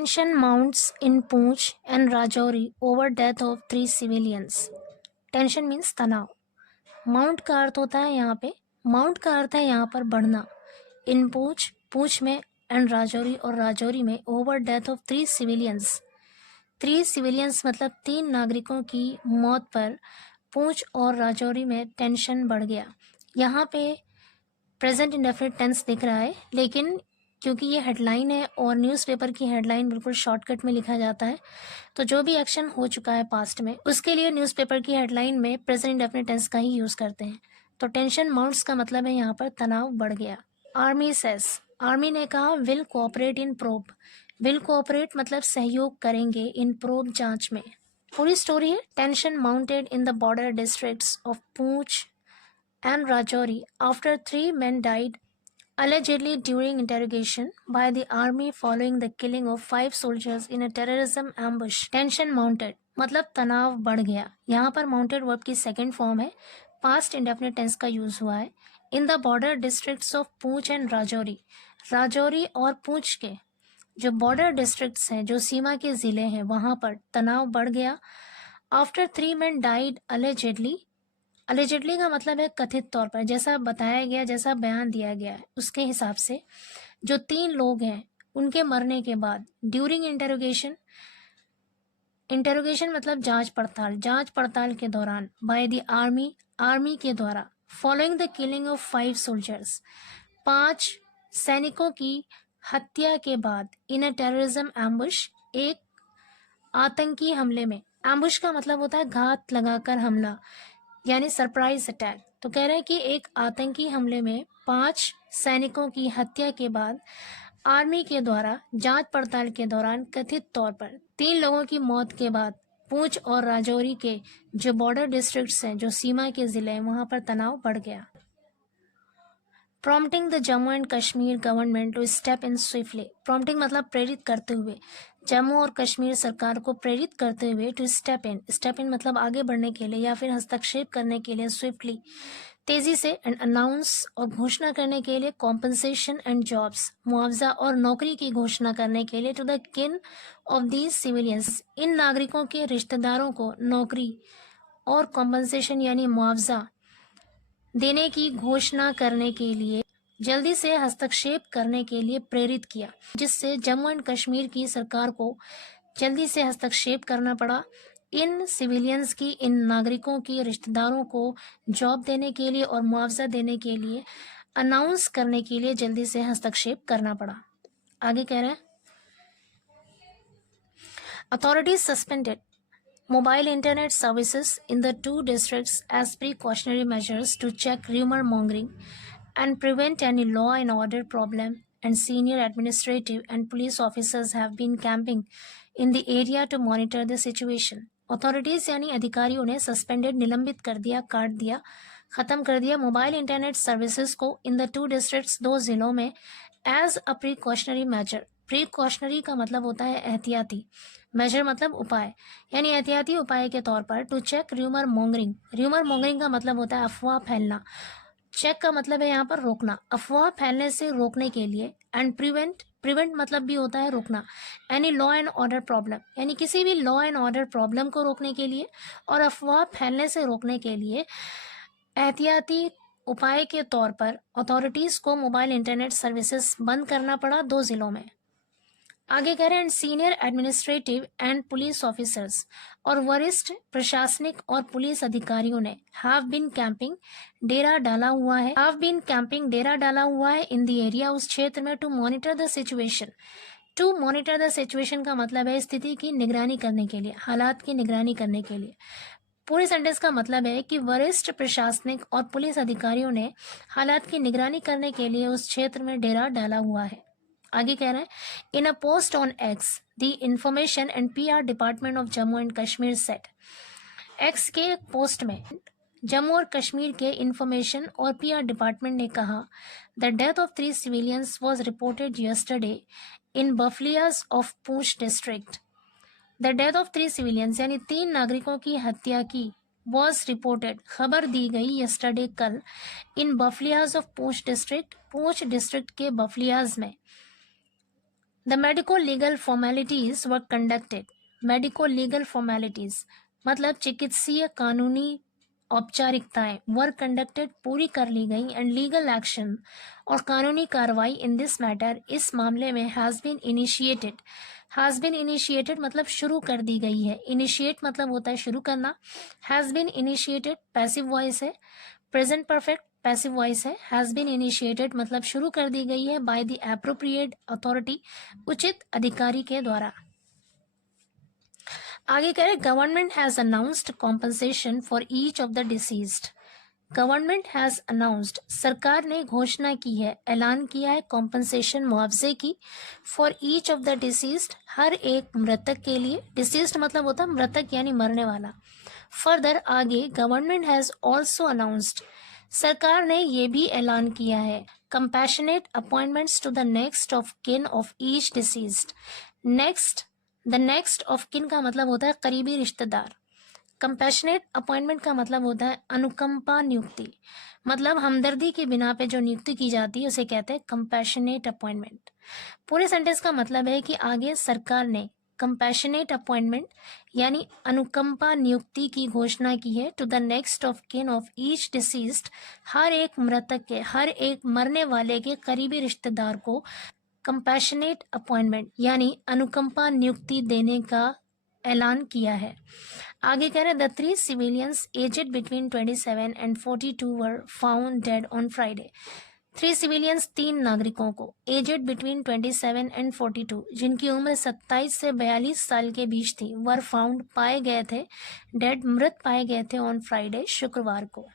Tension mounts in Poonch and Rajouri over death of 3 civilians. Tension means तनाव. Mount का अर्थ होता है यहाँ पे, माउंट का अर्थ है यहाँ पर बढ़ना. इन पूंछ, पूंछ में, एंड राजौरी और राजौरी में, over death of 3 civilians. 3 civilians मतलब 3 नागरिकों की मौत पर पूंछ और राजौरी में टेंशन बढ़ गया. यहाँ पे प्रेजेंट इंडेफिनिट टेंस दिख रहा है, लेकिन क्योंकि ये हेडलाइन है और न्यूज़पेपर की हेडलाइन बिल्कुल शॉर्टकट में लिखा जाता है, तो जो भी एक्शन हो चुका है पास्ट में उसके लिए न्यूज़पेपर की हेडलाइन में प्रेजेंट इंडेफिनिट टेंस का ही यूज़ करते हैं. तो टेंशन माउंट्स का मतलब है यहाँ पर तनाव बढ़ गया. आर्मी सेस, आर्मी ने कहा will cooperate in probe. Will cooperate मतलब सहयोग करेंगे इन प्रोब जांच में. पूरी स्टोरी है. Tension mounted in the border districts of Poonch and Rajouri after 3 men died allegedly during interrogation by the army following the killing of 5 soldiers in a terrorism ambush. Tension mounted मतलब तनाव बढ़ गया. यहाँ पर mounted verb की second form है, past indefinite tense का use हुआ है. In the border districts of Poonch and Rajouri, Rajouri और पूंछ के जो बॉर्डर डिस्ट्रिक्ट्स हैं, जो सीमा के जिले हैं, वहां पर तनाव बढ़ गया. After 3 men died allegedly, allegedly का मतलब है कथित तौर पर, जैसा बताया गया, जैसा बयान दिया गया है उसके हिसाब से जो 3 लोग हैं उनके मरने के बाद ड्यूरिंग इंटेरोगेशन, इंटेरोगेशन मतलब जांच पड़ताल, जांच पड़ताल के दौरान, बाय द आर्मी, आर्मी के द्वारा, following the killing of 5 soldiers, 5 सैनिकों की हत्या के बाद, इन अ टेररिज्म एम्बुश, एक आतंकी हमले में. एम्बुश का मतलब होता है घात लगाकर हमला, यानी सरप्राइज अटैक. तो कह रहे हैं कि एक आतंकी हमले में 5 सैनिकों की हत्या के बाद आर्मी के द्वारा जांच पड़ताल के दौरान कथित तौर पर 3 लोगों की मौत के बाद पूंछ और राजौरी के जो बॉर्डर डिस्ट्रिक्ट्स हैं, जो सीमा के जिले हैं, वहां पर तनाव बढ़ गया. Prompting the Jammu and Kashmir government to step in swiftly. Prompting मतलब प्रेरित करते हुए, जम्मू और कश्मीर सरकार को प्रेरित करते हुए, to step in, step in मतलब आगे बढ़ने के लिए या फिर हस्तक्षेप करने के लिए, स्विफ्टली तेजी से, एंड अनाउंस और घोषणा करने के लिए, कॉम्पनसेशन एंड जॉब्स मुआवजा और नौकरी की घोषणा करने के लिए, टू द किन ऑफ दीज सिविलियंस, इन नागरिकों के रिश्तेदारों को नौकरी और कॉम्पनसेशन यानी मुआवजा देने की घोषणा करने के लिए, जल्दी से हस्तक्षेप करने के लिए प्रेरित किया, जिससे जम्मू एंड कश्मीर की सरकार को जल्दी से हस्तक्षेप करना पड़ा. इन सिविलियंस की, इन नागरिकों की रिश्तेदारों को जॉब देने के लिए और मुआवजा देने के लिए, अनाउंस करने के लिए जल्दी से हस्तक्षेप करना पड़ा. आगे कह रहे हैं authorities suspended mobile internet services in the 2 districts as precautionary measures to check rumor mongering and prevent any law and order problem, and senior administrative and police officers have been camping in the area to monitor the situation. Authorities यानी अधिकारियों ने suspended, निलंबित कर दिया, काट दिया, खत्म कर दिया मोबाइल इंटरनेट सर्विसेज को इन द 2 डिस्ट्रिक्ट्स, 2 जिलों में, as a precautionary measure. Precautionary का मतलब होता है एहतियाती, मेजर मतलब उपाय, यानी एहतियाती उपाय के तौर पर, to check rumour mongering. Rumour mongering का मतलब होता है अफवाह फैलना. चेक का मतलब है यहाँ पर रोकना, अफवाह फैलने से रोकने के लिए. एंड प्रिवेंट, प्रिवेंट मतलब भी होता है रोकना. Any law and order problem, यानी किसी भी लॉ एंड ऑर्डर प्रॉब्लम को रोकने के लिए और अफवाह फैलने से रोकने के लिए एहतियाती उपाय के तौर पर अथॉरिटीज को मोबाइल इंटरनेट सर्विसेज बंद करना पड़ा 2 जिलों में. आगे कह रहे हैं senior administrative and police officers, और वरिष्ठ प्रशासनिक और पुलिस अधिकारियों ने हैव बीन कैंपिंग, डेरा डाला हुआ है, हैव बीन कैंपिंग, डेरा डाला हुआ है, इन द एरिया, उस क्षेत्र में, to monitor the situation. To monitor the situation का मतलब है स्थिति की निगरानी करने के लिए, हालात की निगरानी करने के लिए. पूरे सेंटेंस का मतलब है कि वरिष्ठ प्रशासनिक और पुलिस अधिकारियों ने हालात की निगरानी करने के लिए उस क्षेत्र में डेरा डाला हुआ है. आगे कह रहे हैं in a post on X, the information and PR department of Jammu and Kashmir said. X के पोस्ट में जम्मू और कश्मीर के इंफॉर्मेशन और PR डिपार्टमेंट ने कहा, the death of 3 civilians was reported yesterday in Buffliaz of Poonch district. The death of 3 civilians यानी 3 नागरिकों की हत्या की, वॉज रिपोर्टेड खबर दी गई, यस्टरडे कल, इन Buffliaz of Poonch district, Poonch district के बफलियाज में. The medico legal formalities were conducted. Medico legal formalities मतलब चिकित्सीय कानूनी औपचारिकताएं वर कंडक्टेड पूरी कर ली गई एंड लीगल एक्शन और कानूनी कार्रवाई इन दिस मैटर इस मामले में has been initiated. Has been initiated मतलब शुरू कर दी गई है। इनिशिएट मतलब होता है शुरू करना। Has been initiated passive voice है। प्रेजेंट परफेक्ट पैसिव वॉइस है। हैज बीन इनिशिएटेड मतलब शुरू कर दी गई है बाय द एप्रोप्रिएट अथॉरिटी उचित अधिकारी के द्वारा। आगे कह रहे government has announced compensation for each of the deceased. Government has announced सरकार ने घोषणा की है, ऐलान किया है कॉम्पनसेशन मुआवजे की for each of the deceased हर एक मृतक के लिए। डिसीज्ड मतलब होता है मृतक यानी मरने वाला। फर्दर आगे गवर्नमेंट हैज ऑल्सो अनाउंस्ड सरकार ने ये भी ऐलान किया है compassionate appointments to the next of kin of each deceased. Next the next of kin का मतलब होता है करीबी रिश्तेदार। कंपैशनेट अपॉइंटमेंट का मतलब होता है अनुकंपा नियुक्ति, मतलब हमदर्दी की बिना पे जो नियुक्ति की जाती है उसे कहते हैं कंपैशनेट अपॉइंटमेंट। पूरे सेंटेंस का मतलब है कि आगे सरकार ने कंपैशनेट अपॉइंटमेंट यानी अनुकंपा नियुक्ति की घोषणा की है to the next of kin of each deceased हर एक मृतक के हर एक मरने वाले के करीबी रिश्तेदार को कंपैशनेट अपॉइंटमेंट यानी अनुकंपा नियुक्ति देने का ऐलान किया है। आगे कह रहे the 3 civilians aged between 27 and 42 were found dead on Friday। 3 civilians 3 नागरिकों को aged between 27 and 42 जिनकी उम्र 27 से 42 साल के बीच थी were found पाए गए थे dead मृत पाए गए थे on Friday शुक्रवार को।